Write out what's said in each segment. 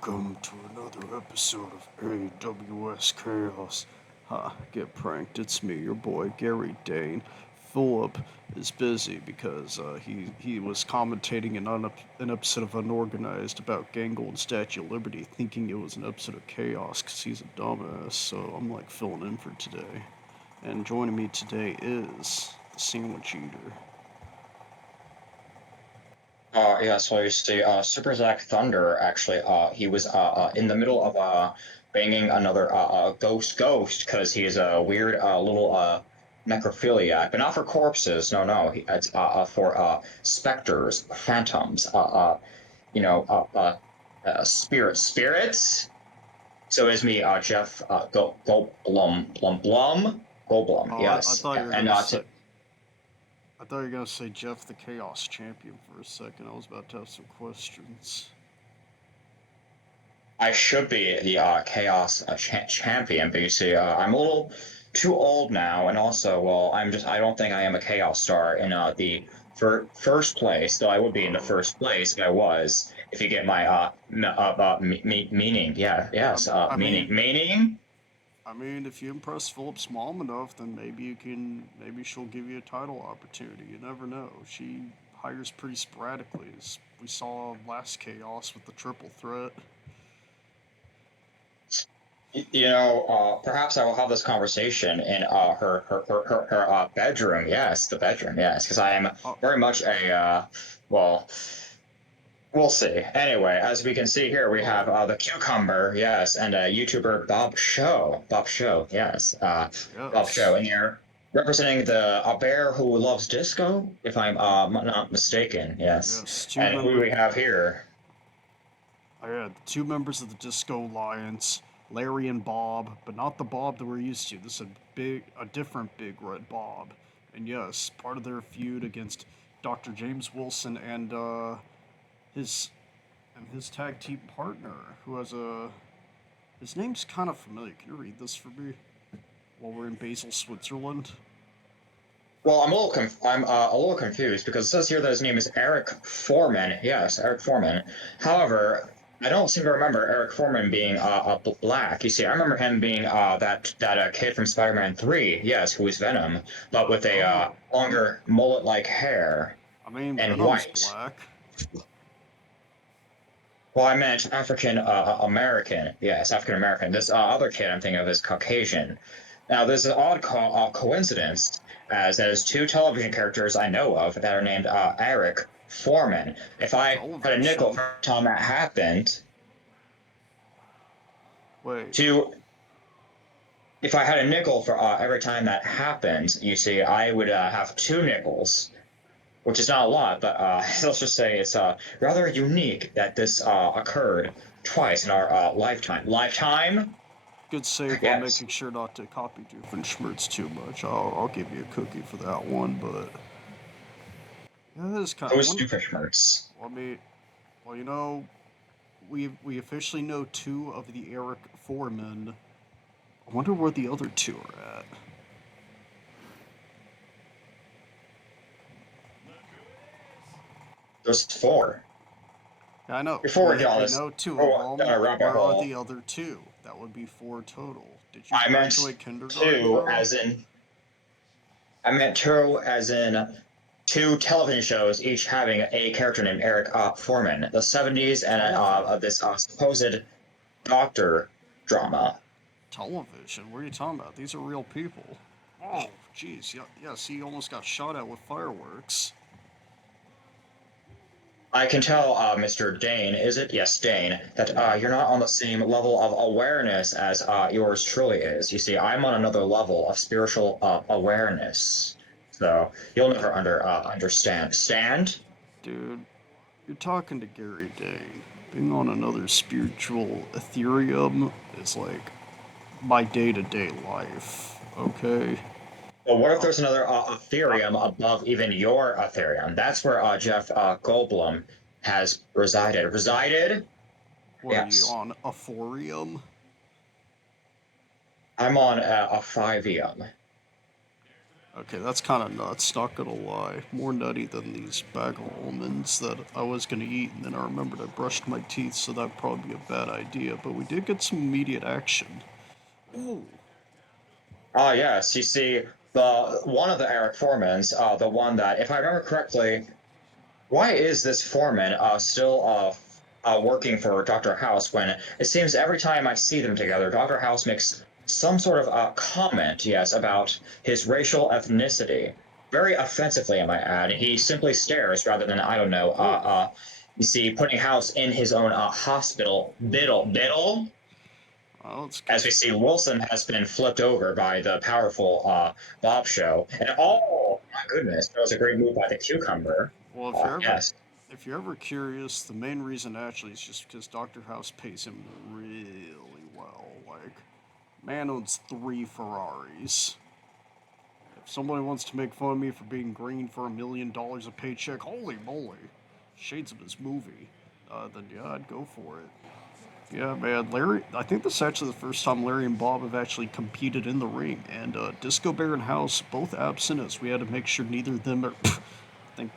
Welcome to another episode of AWS Chaos. Ha, get pranked. It's me, your boy Gary Dane. Philip is busy because he was commentating an episode of Unorganized about Gangle and Statue of Liberty, thinking it was an episode of Chaos because he's a dumbass. So I'm like filling in for today. And joining me today is the Sandwich Eater. So you see, Super Zack Thunder actually, he was in the middle of banging another ghost because he's a weird little necrophiliac, but not for corpses. No, no, it's for specters, phantoms, you know, spirits. So is me, Jeff Goldblum, Oh, I yes, thought you yeah, were and gonna say. to I thought you were gonna say Jeff the Chaos Champion for a second. I was about to have some questions. I should be the Chaos champion, but you see, I'm a little too old now, and also, well, I don't think I am a Chaos star in the first place, though I would be in the Uh, first place if I was, if you get my meaning. Yeah, I, yes, I mean, meaning. if you impress Phillips mom enough, then maybe you can. Maybe she'll give you a title opportunity. You never know. She hires pretty sporadically, as we saw last Chaos with the triple threat. Perhaps I will have this conversation in her bedroom. Yes, the bedroom. Yes, because I am Uh, very much a well. We'll see. Anyway, as we can see here, we have oh, the cucumber, yes, and YouTuber Bob Show, yes, Bob Show, yes, and here representing the a bear who loves disco, if I'm not mistaken, yes. yes. Two And who do member. we have here? I had the two members of the Disco Alliance, Larry and Bob, but not the Bob that we're used to. This is a different Big Red Bob. And yes, part of their feud against Dr. James Wilson his his tag team partner, who has a his name's kind of familiar. Can you read this for me? While we're in Basel, Switzerland. Well, I'm a little confused because it says here that his name is Eric Foreman. Yes, Eric Foreman. However, I don't seem to remember Eric Foreman being black. You see, I remember him being that kid from Spider-Man 3. Yes, who is Venom, but with a Oh, longer mullet-like hair and Venom's white. black. Well, I meant African American. Yes, African American. This other kid I'm thinking of is Caucasian. Now, there's an odd coincidence, as there's two television characters I know of that are named Eric Foreman. If I had a nickel Television. for every time that happened, Wait, to if I had a nickel for every time that happened, you see, I would have two nickels, which is not a lot, but let's just say it's rather unique that this occurred twice in our lifetime. Lifetime? good save on Yes. making sure not to copy Doofenshmirtz too much. I'll give you a cookie for that one, but yeah, that is kind of Those one. Doofenshmirtz. Well, I mean, well, we officially know two of the Eric Foremen. I wonder where the other two are at. There's four. Yeah, I know Before we get on we this, know two of oh, them, down a but rabbit where are the hole, other two? That would be four total. Did you I meant graduate kindergarten, two bro? as in, I meant two as in two television shows, each having a character named Eric Foreman. The 70s and Television. this supposed doctor drama. Television? What are you talking about? These are real people. Oh, jeez. Yeah, yes, he almost got shot at with fireworks. I can tell, Mr. Dane, is it? Yes, Dane, that you're not on the same level of awareness as yours truly is. You see, I'm on another level of spiritual awareness. So you'll never understand. Stand? Dude, you're talking to Gary Dane. Being on another spiritual Ethereum is like my day to day life, okay? Well, what if Uh, there's another uh, Ethereum above even your Ethereum? That's where Jeff Goldblum has resided. Resided? what are you Yes. on? I'm on a 5 EM. Okay, that's kind of nuts, not gonna lie. More nutty than these bag of almonds that I was gonna eat, and then I remembered I brushed my teeth, so that'd probably be a bad idea. But we did get some immediate action. Ooh. Ah, yes. You see, the one of the Eric Foremans, the one that, if I remember correctly, why is this Foreman still working for Dr. House when it seems every time I see them together, Dr. House makes some sort of comment, yes, about his racial ethnicity. Very offensively, I might add. He simply stares rather than, I don't know, Oh. you see, putting House in his own hospital. Biddle? Well, it's As we because. see, Wilson has been flipped over by the powerful Bobsheaux. And oh, my goodness, that was a great move by the cucumber. Well, Yes. if you're ever curious, the main reason actually is just because Dr. House pays him really well. Like, man owns 3 Ferraris. If somebody wants to make fun of me for being green for $1 million a paycheck, holy moly, shades of his movie, then yeah, I'd go for it. Yeah, man, Larry. I think this is actually the first time Larry and Bob have actually competed in the ring, and Disco Bear and House both absent, as we had to make sure neither of them are. I think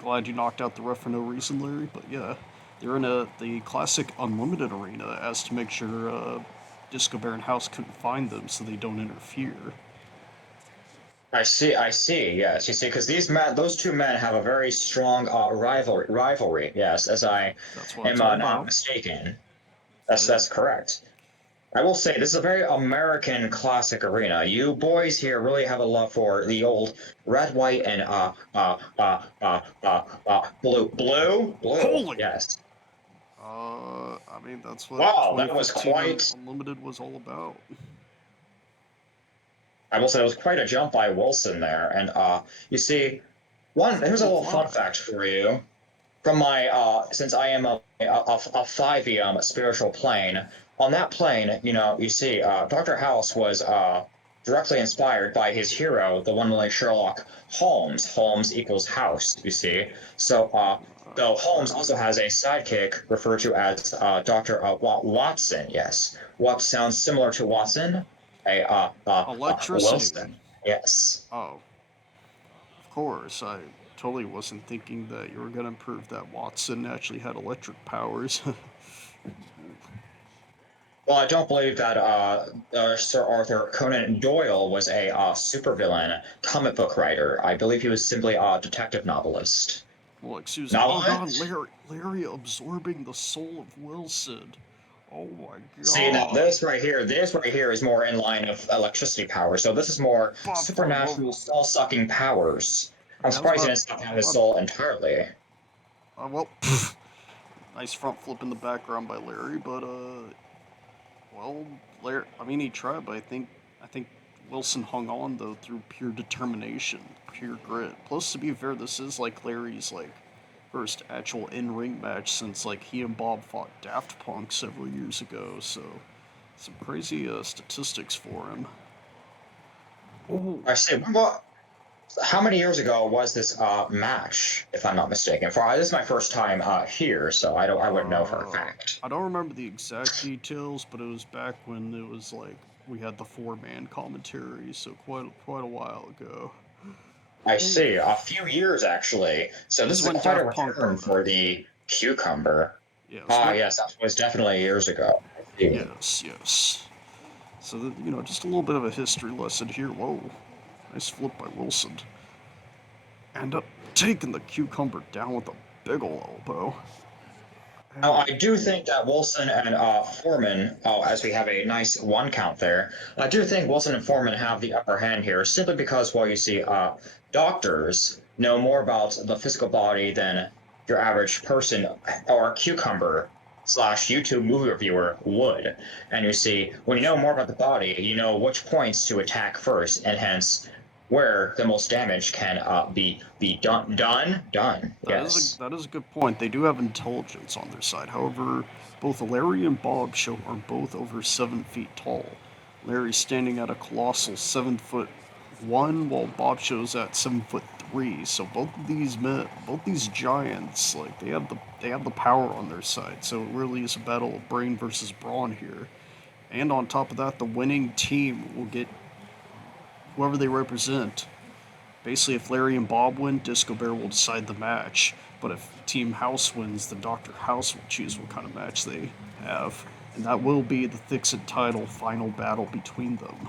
glad you knocked out the ref for no reason, Larry. But yeah, they're in the classic unlimited arena as to make sure Disco Bear and House couldn't find them, so they don't interfere. I see. Yes, you see, because those two men have a very strong rivalry. Yes, as I That's what am it's all not about. mistaken. Uh, That's correct. I will say this is a very American classic arena. You boys here really have a love for the old red, white, and blue. Holy! Yes. I mean that's what Wow, that was 2015 quite. Unlimited was all about. I will say it was quite a jump by Wilson there, and you see, one here's a Four little fun fly. fact for you. From my since I am a 5 spiritual plane, on that plane, you see, Dr. House was directly inspired by his hero, the one like Sherlock Holmes. Holmes equals house, you see. So though Holmes Right. also has a sidekick referred to as Dr. Watson. Yes, what sounds similar to Watson? A Electricity. Wilson. Yes. Oh, of course. I totally wasn't thinking that you were gonna prove that Watson actually had electric powers. Well, I don't believe that Sir Arthur Conan Doyle was a supervillain comic book writer. I believe he was simply a detective novelist. Well, excuse me. Oh God, Novelist? Larry absorbing the soul of Wilson. Oh my See, now God. this right here is more in line of electricity power. So this is more Buffalo. supernatural soul-sucking powers. I'm Yeah, I was surprised he about. didn't suck out I was his about. soul entirely. Well, nice front flip in the background by Larry, but well, Larry. I mean, he tried, but I think Wilson hung on though through pure determination, pure grit. Plus, to be fair, this is like Larry's like first actual in-ring match since like he and Bob fought Daft Punk several years ago. So some crazy statistics for him. Oh, I see. How many years ago was this match, if I'm not mistaken? For this is my first time here, so I wouldn't know for a fact. I don't remember the exact details, but it was back when it was like we had the four-man commentary, so quite a while ago. I Oh, see. A few years actually. So this this is is when quite a Daft Punk return broke for up. the cucumber. Yeah, it was Ah, when. yes, that was definitely years ago. I see. Yes, yes. So that, just a little bit of a history lesson here. Whoa, nice flip by Wilson. And up taking the cucumber down with a big ol' elbow. Now, Hey, I do think that Wilson and Foreman, oh, as we have a nice one count there, I do think Wilson and Foreman have the upper hand here, simply because, well, you see, doctors know more about the physical body than your average person or cucumber slash YouTube movie reviewer would. And you see, when you know more about the body, you know which points to attack first, and hence where the most damage can be done. Yes. that is a good point. They do have intelligence on their side. However, both Larry and Bobsheaux are both over 7 feet tall. Larry's standing at a colossal 7 foot 1, while Bobshow's at 7 foot 3. So both of these men, both these giants, like they have the power on their side. So it really is a battle of brain versus brawn here. And on top of that, the winning team will get whoever they represent Basically, if Larry and Bob win, Disco Bear will decide the match. But if Team House wins, then Dr. House will choose what kind of match they have. And that will be the Thixit title final battle between them.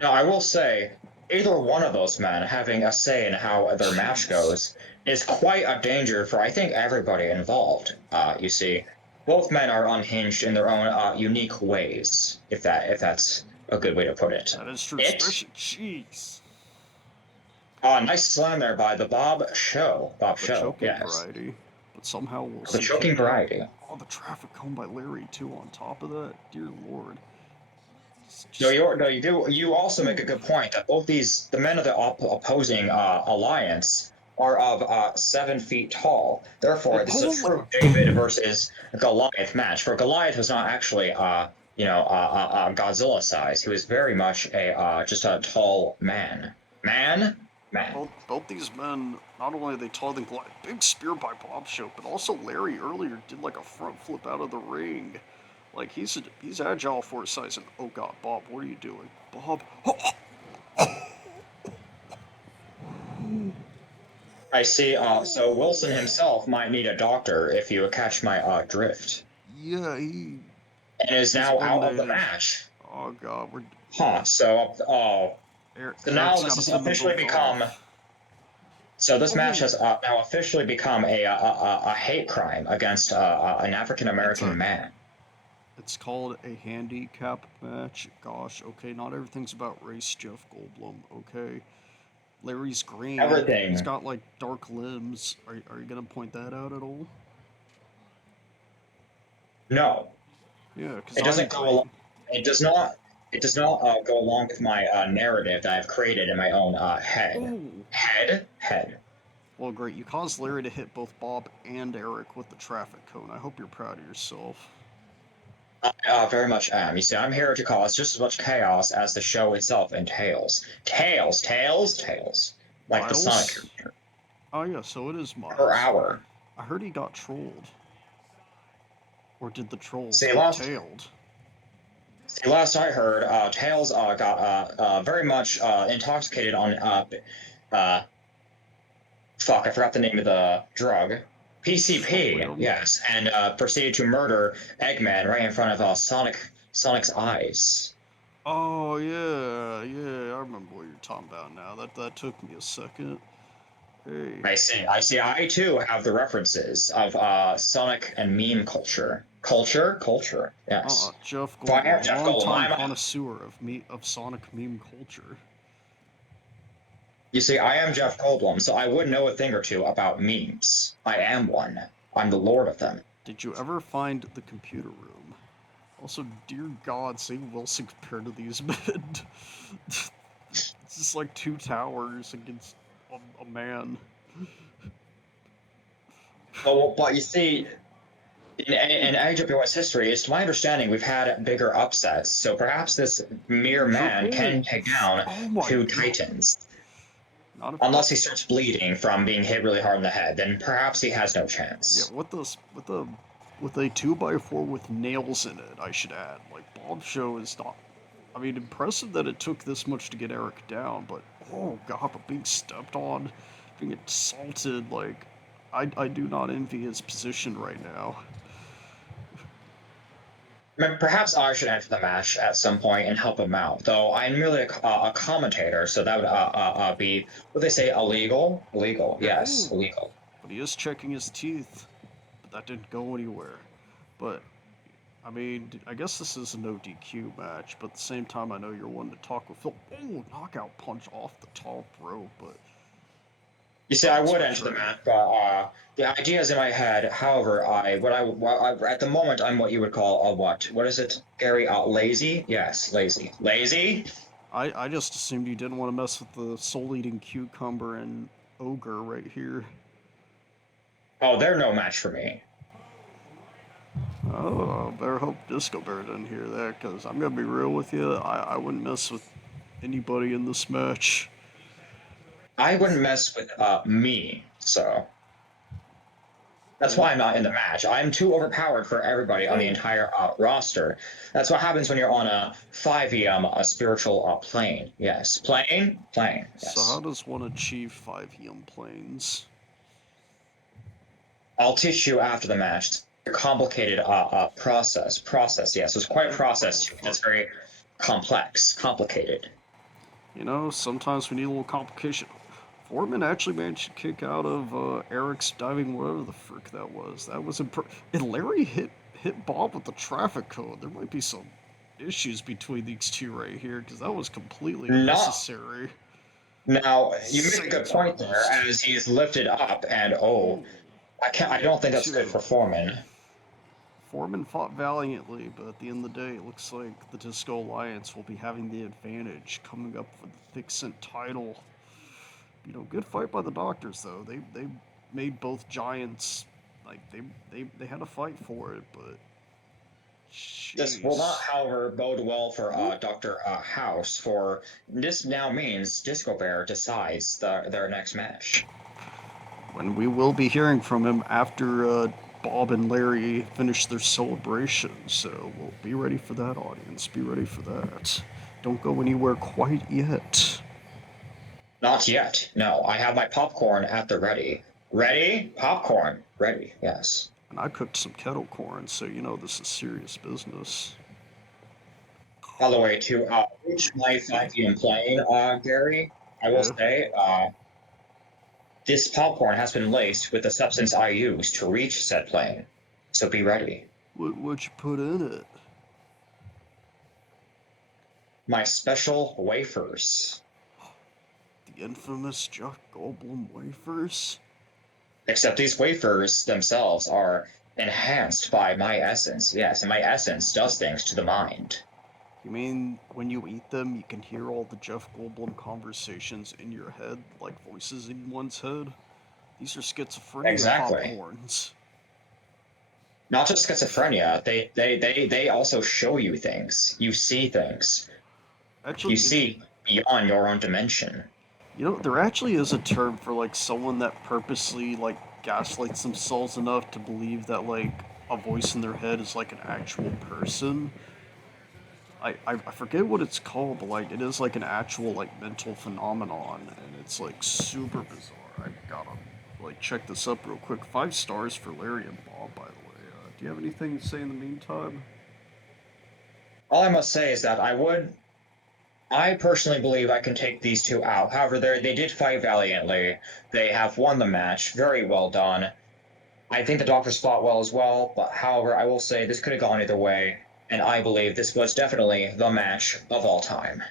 Now, I will say, either one of those men having a say in how their match Jeez. goes is quite a danger for, I think, everybody involved. You see, both men are unhinged in their own unique ways, if that's a good way to put it. That is true, It especially. Jeez. Nice slam there by the Bobsheaux. Bob The Show, choking yes. variety. But somehow The Wilson choking kicked out. variety. Oh, the traffic cone by Larry, too, on top of that. Dear Lord. No, Just. you do. You also make a good point that both the men of the opposing alliance are of 7 feet tall. Therefore, this is a Holy. true David versus Goliath match. For Goliath was not actually, Godzilla size. He was very much a just a tall man. Man. Both these men, not only are they taller than Goliath, big spear by Bobsheaux, but also Larry earlier did like a front flip out of the ring. Like he's agile for his size. And oh god, Bob, what are you doing, Bob? I see. So Wilson himself might need a doctor if you catch my drift, Yeah, and is he's now out of the eliminated. match. Oh god, we're Huh. So now Eric's this got to has fend them officially both become. off. So this match Oh, has now officially become a hate crime against an African it's American a man. it's called a handicap match. Gosh, okay, not everything's about race, Jeff Goldblum. Okay, Larry's green. He's Everything. got like dark limbs. Are you gonna point that out at all? No, Yeah, because it I'm doesn't go along. green. It does not. It does not go along with my narrative that I've created in my own head. Oh, Head. well, great. You caused Larry to hit both Bob and Eric with the traffic cone. I hope you're proud of yourself. I very much am. You see, I'm here to cause just as much chaos as the show itself entails. Tails. Like the Sonic Miles? character. Oh, yeah, so it is Per Miles. hour. I heard he got trolled. Or did the trolls See, get last tailed? See, last I heard, Tails got very much intoxicated on uh, fuck, I forgot the name of the drug. PCP, Trillium? yes, and proceeded to murder Eggman right in front of Sonic's eyes. Oh, yeah, I remember what you're talking about now. That took me a second. Hey. I see. I too have the references of Sonic and meme culture. Culture. Yes. Jeff So I am Goldblum, Jeff Goldblum. longtime connoisseur of Sonic meme culture. You see, I am Jeff Goldblum, so I would know a thing or two about memes. I am one. I'm the lord of them. Did you ever find the computer room? Also, dear God, save Wilson compared to these men. It's just like two towers against a man. But you see, in AWS history, it's to my understanding we've had bigger upsets. So perhaps this mere True. man can take down Oh my two God. titans. Not if, Unless he starts bleeding from being hit really hard in the head, then perhaps he has no yeah, chance. with a 2x4 with nails in it, I should add. Like Bobsheaux is not. I mean, impressive that it took this much to get Eric down, but oh god, but being stepped on, being assaulted, like I do not envy his position right now. Perhaps I should enter the match at some point and help him out, though I'm merely a commentator, so that would be, what they say, illegal? Illegal, Yeah, yes, oh, illegal. but he is checking his teeth, but that didn't go anywhere. But I mean, I guess this is a no DQ match, but at the same time, I know you're one to talk with Phil. Oh, knockout punch off the top rope, but You see, that I was would for enter the Trey. match, but the idea is in my head. However, at the moment, I'm what you would call a what? What is it, Gary? Lazy? Yes, lazy. Lazy? I just assumed you didn't want to mess with the soul-eating cucumber and ogre right here. Oh, they're no match for me. Oh, better hope Disco Bear didn't hear that, because I'm gonna be real with you. I wouldn't mess with anybody in this match. I wouldn't mess with me, so. That's Yeah. why I'm not in the match. I'm too overpowered for everybody on the Hey, entire roster. That's what happens when you're on a 5 a spiritual plane. Yes. Plane. so how Yes. does one achieve 5 planes? I'll teach you after the match. It's a complicated process. Yes. It's quite a Yeah. Oh, process. fuck. It's very complex, complicated. You know, sometimes we need a little complication. Foreman actually managed to kick out of Eric's diving, whatever the frick that was. That was and Larry hit Bob with the traffic code. There might be some issues between these two right here because that was completely Not unnecessary. now. You make a good point there, Satanized. as he's lifted up, and oh, Ooh, I can't. I yep, don't think me that's good too. for Foreman. Foreman fought valiantly, but at the end of the day, it looks like the Disco Alliance will be having the advantage coming up for the Thick Scent title. You know, good fight by the Doctors though. They made both giants like they had a fight for it, but This will not, jeez. however, bode well for Ooh. Dr. House, for this now means Disco Bear decides their next match. When we will be hearing from him after Bob and Larry finish their celebration, so we'll be ready for that, audience. Be ready for that. Don't go anywhere quite yet. Not yet. No, I have my popcorn at the ready. Ready? Popcorn. Ready. Yes. And I cooked some kettle corn, so you know this is serious business. By the way, to reach my 5 p.m. plane, Gary, I will Yeah. say this popcorn has been laced with the substance I use to reach said plane. So be ready. What'd you put in it? My special wafers. The infamous Jeff Goldblum wafers? Except these wafers themselves are enhanced by my essence. Yes, and my essence does things to the mind. You mean when you eat them, you can hear all the Jeff Goldblum conversations in your head, like voices in one's head? These are schizophrenia Exactly. popcorns. Not just schizophrenia, they also show you things. You see things. You Actually, if see beyond your own dimension. you know, there actually is a term for like someone that purposely like gaslights themselves enough to believe that like a voice in their head is like an actual person. I forget what it's called, but like it is like an actual like mental phenomenon, and it's like super bizarre. I gotta like check this up real quick. 5 stars for Larry and Bob, by the way. Do you have anything to say in the meantime? All I must say is that I personally believe I can take these two out. However, they did fight valiantly. They have won the match. Very well done. I think the Doctors fought well as well, but however, I will say this could have gone either way, and I believe this was definitely the match of all time.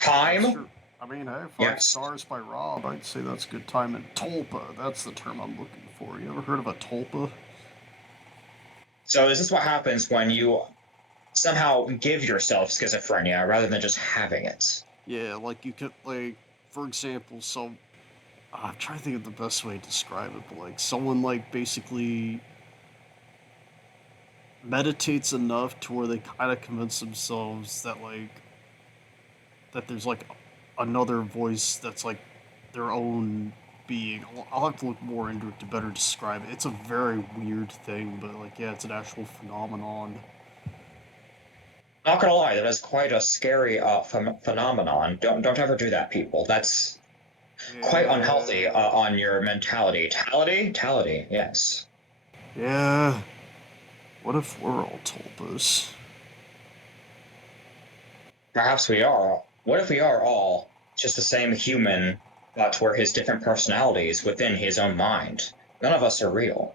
That's Time? true. I mean, hey, five Yes. stars by Rob. I'd say that's good time. And Tulpa, that's the term I'm looking for. You ever heard of a Tulpa? So is this what happens when you somehow give yourself schizophrenia rather than just having it? Yeah, like you could, like, for example, I'm trying to think of the best way to describe it, but like someone like basically meditates enough to where they kind of convince themselves that that there's like another voice that's like their own being. I'll have to look more into it to better describe it. It's a very weird thing, but like yeah, it's an actual phenomenon. Not gonna lie, that is quite a scary phenomenon. Don't ever do that, people. That's quite unhealthy Yeah, on your mentality. Tality, yes. yeah. What if we're all tulpas? Perhaps we are. What if we are all just the same human, but we're his different personalities within his own mind? None of us are real.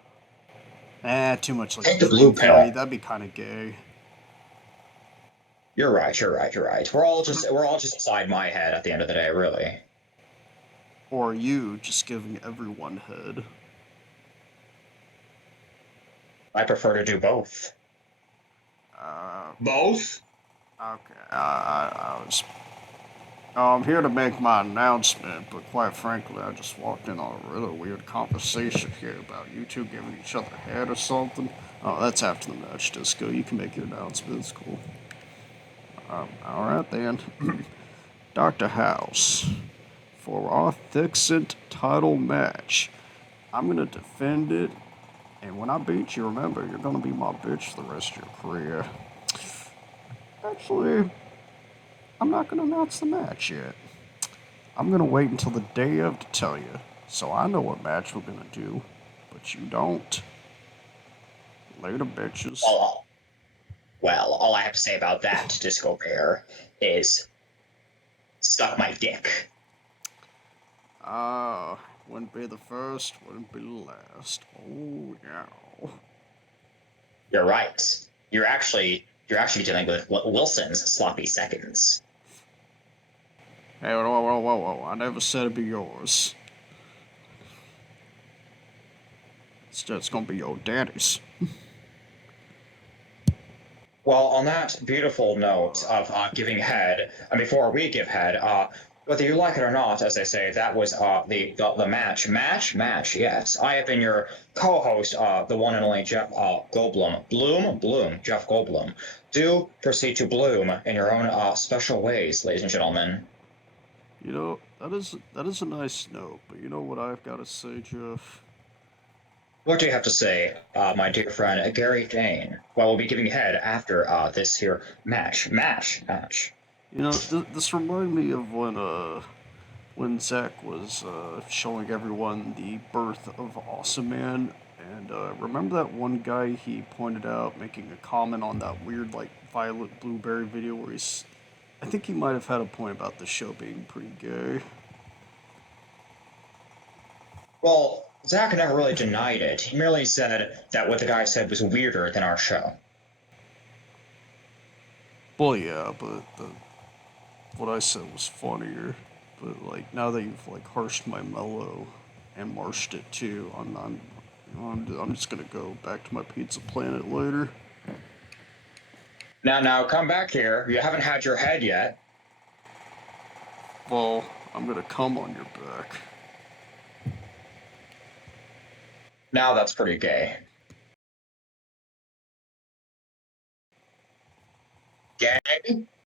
Too much like Take the string blue theory. pill. That'd be kind of gay. You're right. We're all just inside my head at the end of the day, really. Or you just giving everyone head. I prefer to do both. Uh, Both? okay. I was. I'm here to make my announcement, but quite frankly, I just walked in on a really weird conversation here about you two giving each other head or something. Oh, that's after the match, Disco. You can make your announcement. It's cool. Alright then. Dr. House, for our Thick Scent title match, I'm gonna defend it, and when I beat you, remember, you're gonna be my bitch for the rest of your career. Actually, I'm not gonna announce the match yet. I'm gonna wait until the day of to tell you, so I know what match we're gonna do, but you don't. Later, bitches. Well, all I have to say about that, Disco Bear, is suck my dick. Ah, wouldn't be the first, wouldn't be the last. Oh, yeah. You're right. You're actually dealing with Wilson's sloppy seconds. Hey, whoa, whoa, whoa, whoa. I never said it'd be yours. It's just gonna be your daddy's. Well, on that beautiful note of giving head, and before we give head, whether you like it or not, as they say, that was the match. Yes, I have been your co-host, the one and only Jeff Goldblum. Bloom, Jeff Goldblum. Do proceed to bloom in your own special ways, ladies and gentlemen. You know, that is a nice note, but you know what I've gotta say, Jeff? What do you have to say, my dear friend Gary Dane? Well, we'll be giving head after this here match. You know, this reminded me of when Zach was showing everyone the birth of Awesome Man, and remember that one guy he pointed out making a comment on that weird like violet blueberry video where he's, I think he might have had a point about the show being pretty gay. Well, Zach never really denied it. He merely said that what the guy said was weirder than our show. Well, yeah, but what I said was funnier. But like now that you've like harshed my mellow and marshed it too, I'm just gonna go back to my pizza planet later. Now, come back here. You haven't had your head yet. Well, I'm gonna come on your back. Now that's pretty gay. Gay?